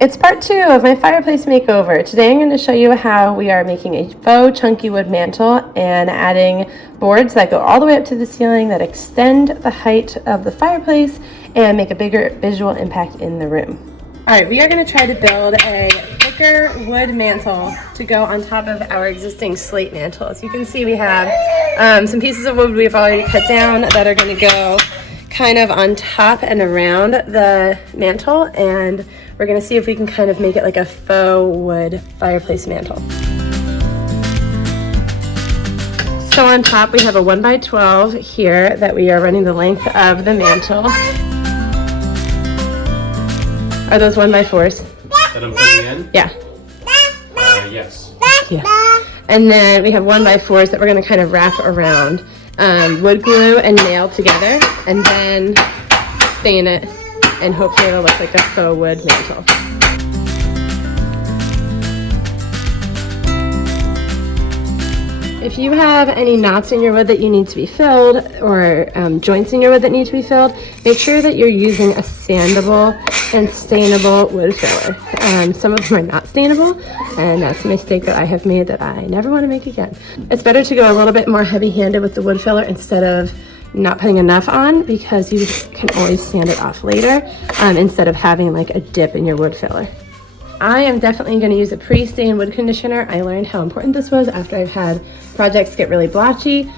It's part 2 of my fireplace makeover. Today I'm going to show you how we are making a faux chunky wood mantle and adding boards that go all the way up to the ceiling that extend the height of the fireplace and make a bigger visual impact in the room. Alright, we are going to try to build a thicker wood mantle to go on top of our existing slate mantle. As you can see, we have some pieces of wood we've already cut down that are going to go kind of on top and around the mantle, and we're going to see if we can kind of make it like a faux wood fireplace mantle. So on top we have a 1x12 here that we are running the length of the mantle. Are those 1x4s? That I'm putting in? Yeah. Yes. Yeah. And then we have 1x4s that we're going to kind of wrap around. Wood glue and nail together, and then stain it, and hopefully it'll look like a faux wood mantle. If you have any knots in your wood that you need to be filled, or joints in your wood that need to be filled, make sure that you're using a sandable and stainable wood filler. Some of them are not stainable, and that's a mistake that I have made that I never want to make again. It's better to go a little bit more heavy-handed with the wood filler instead of not putting enough on, because you can always sand it off later instead of having like a dip in your wood filler. I am definitely going to use a pre-stain wood conditioner. I learned how important this was after I've had projects get really blotchy.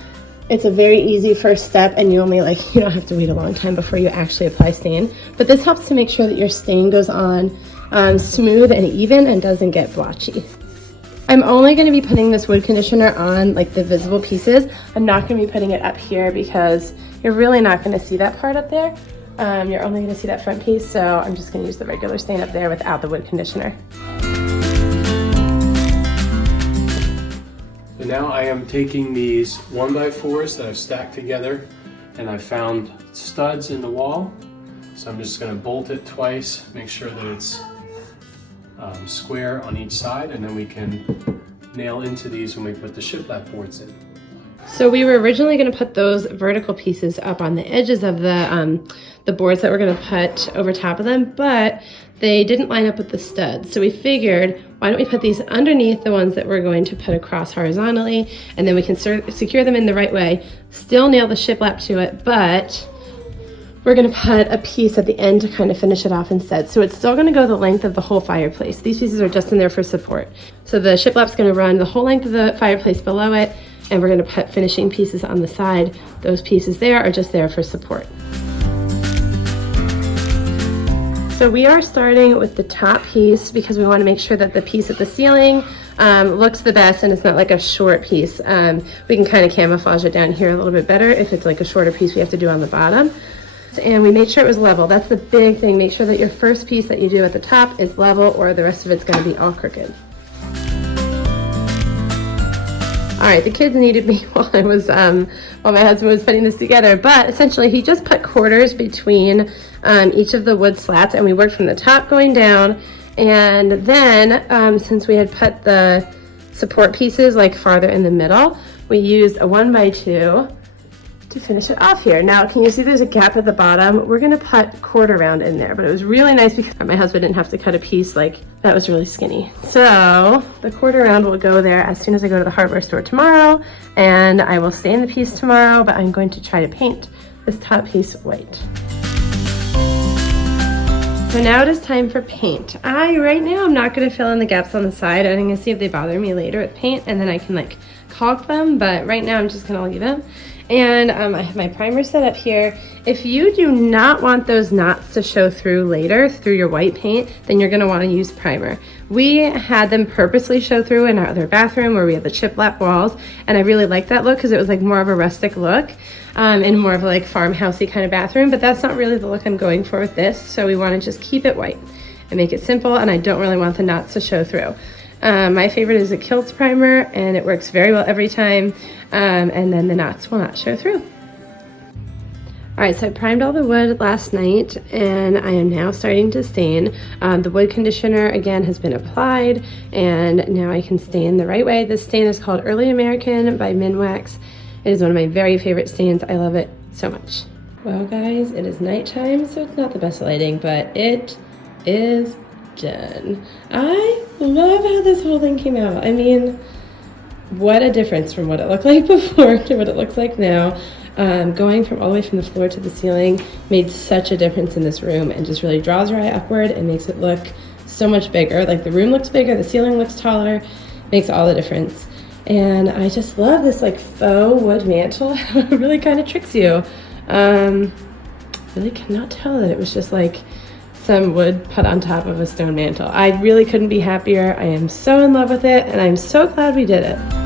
It's a very easy first step, and you don't have to wait a long time before you actually apply stain. But this helps to make sure that your stain goes on smooth and even and doesn't get blotchy. I'm only going to be putting this wood conditioner on like the visible pieces. I'm not going to be putting it up here because you're really not going to see that part up there. You're only going to see that front piece, so I'm just going to use the regular stain up there without the wood conditioner. So now I am taking these 1x4s that I've stacked together, and I found studs in the wall. So I'm just going to bolt it twice, make sure that it's square on each side, and then we can nail into these when we put the shiplap boards in. So we were originally going to put those vertical pieces up on the edges of the boards that we're going to put over top of them, but they didn't line up with the studs. So we figured, why don't we put these underneath the ones that we're going to put across horizontally, and then we can secure them in the right way, still nail the shiplap to it, but we're going to put a piece at the end to kind of finish it off instead. So it's still going to go the length of the whole fireplace. These pieces are just in there for support. So the shiplap's going to run the whole length of the fireplace below it, and we're going to put finishing pieces on the side. Those pieces there are just there for support. So we are starting with the top piece because we want to make sure that the piece at the ceiling looks the best, and it's not like a short piece. We can kind of camouflage it down here a little bit better if it's like a shorter piece we have to do on the bottom. And we made sure it was level. That's the big thing. Make sure that your first piece that you do at the top is level, or the rest of it's going to be all crooked. All right, the kids needed me while my husband was putting this together, but essentially he just put quarters between each of the wood slats, and we worked from the top going down, and then since we had put the support pieces like farther in the middle, we used a 1x2 to finish it off here. Now, can you see there's a gap at the bottom? We're gonna put quarter round in there, but it was really nice because my husband didn't have to cut a piece like that was really skinny. So the quarter round will go there as soon as I go to the hardware store tomorrow, and I will stain the piece tomorrow, but I'm going to try to paint this top piece white. So now it is time for paint. Right now I'm not gonna fill in the gaps on the side. I'm gonna see if they bother me later with paint, and then I can like caulk them, but right now I'm just gonna leave them. And I have my primer set up here. If you do not want those knots to show through later through your white paint, then you're gonna wanna use primer. We had them purposely show through in our other bathroom where we have the shiplap walls, and I really liked that look because it was like more of a rustic look and more of a like farmhousey kind of bathroom, but that's not really the look I'm going for with this, so we wanna just keep it white and make it simple, and I don't really want the knots to show through. My favorite is a Kilts primer, and it works very well every time, and then the knots will not show through. All right, so I primed all the wood last night, and I am now starting to stain. The wood conditioner, again, has been applied, and now I can stain the right way. This stain is called Early American by Minwax. It is one of my very favorite stains. I love it so much. Well, guys, it is nighttime, so it's not the best lighting, but it is done. I love how this whole thing came out. I mean, what a difference from what it looked like before to what it looks like now. Going from all the way from the floor to the ceiling made such a difference in this room, and just really draws your eye upward and makes it look so much bigger. Like the room looks bigger, the ceiling looks taller, makes all the difference. And I just love this like faux wood mantle. It really kind of tricks you. Really cannot tell that it was just like some wood put on top of a stone mantle. I really couldn't be happier. I am so in love with it, and I'm so glad we did it.